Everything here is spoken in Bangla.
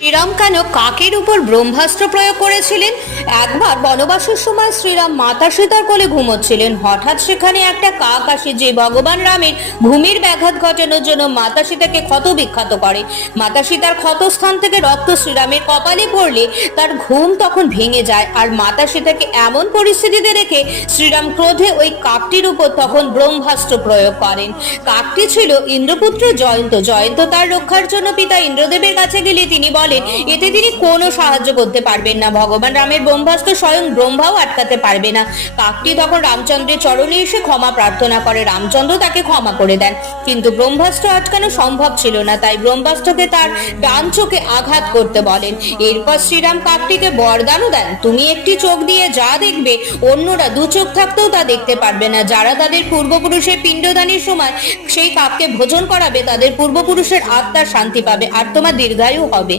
শ্রীরাম কেন কাকের উপর ব্রহ্মাস্ত্র প্রয়োগ করেছিলেন? একবার বনবাসের সময় শ্রীরাম মাতা সীতার কোলে ঘুমোচ্ছিলেন। হঠাৎ সেখানে একটা কাক আসে, যে ভগবান রামের ঘুমের ব্যাঘাত ঘটানোর জন্য মাতা সীতাকে ক্ষত বিক্ষত করে। মাতা সীতার ক্ষত স্থান থেকে রক্ত শ্রীরামের কপালে পড়লে তার ঘুম তখন ভেঙে যায়। আর মাতা সীতাকে এমন পরিস্থিতিতে দেখে শ্রীরাম ক্রোধে ওই কাকটির উপর তখন ব্রহ্মাস্ত্র প্রয়োগ করেন। কাকটি ছিল ইন্দ্রপুত্র জয়ন্ত। জয়ন্ত তার রক্ষার জন্য পিতা ইন্দ্রদেবের কাছে গেলে তিনি বলেন এতে তিনি কোনো সাহায্য করতে পারবেন না। ভগবান রামের ব্রহ্মাস্ত্র স্বয়ং ব্রহ্মাও আটকাতে পারবে না। কাকটি তখন রামচন্দ্রের চরণে এসে ক্ষমা প্রার্থনা করে। রামচন্দ্র তাকে ক্ষমা করে দেন, কিন্তু ব্রহ্মাস্ত্র আটকানো সম্ভব ছিল না। তাই ব্রহ্মাস্ত্রকে তার ডান চোখে আঘাত করতে বলেন। এরপর শ্রীরাম কাকটিকে বরদানও দেন, তুমি একটি চোখ দিয়ে যা দেখবে অন্যরা দু চোখ থাকতেও তা দেখতে পারবে না। যারা তাদের পূর্বপুরুষের পিণ্ডদানের সময় সেই কাককে ভোজন করাবে তাদের পূর্বপুরুষের আত্মার শান্তি পাবে আর তোমার দীর্ঘায়ু হবে।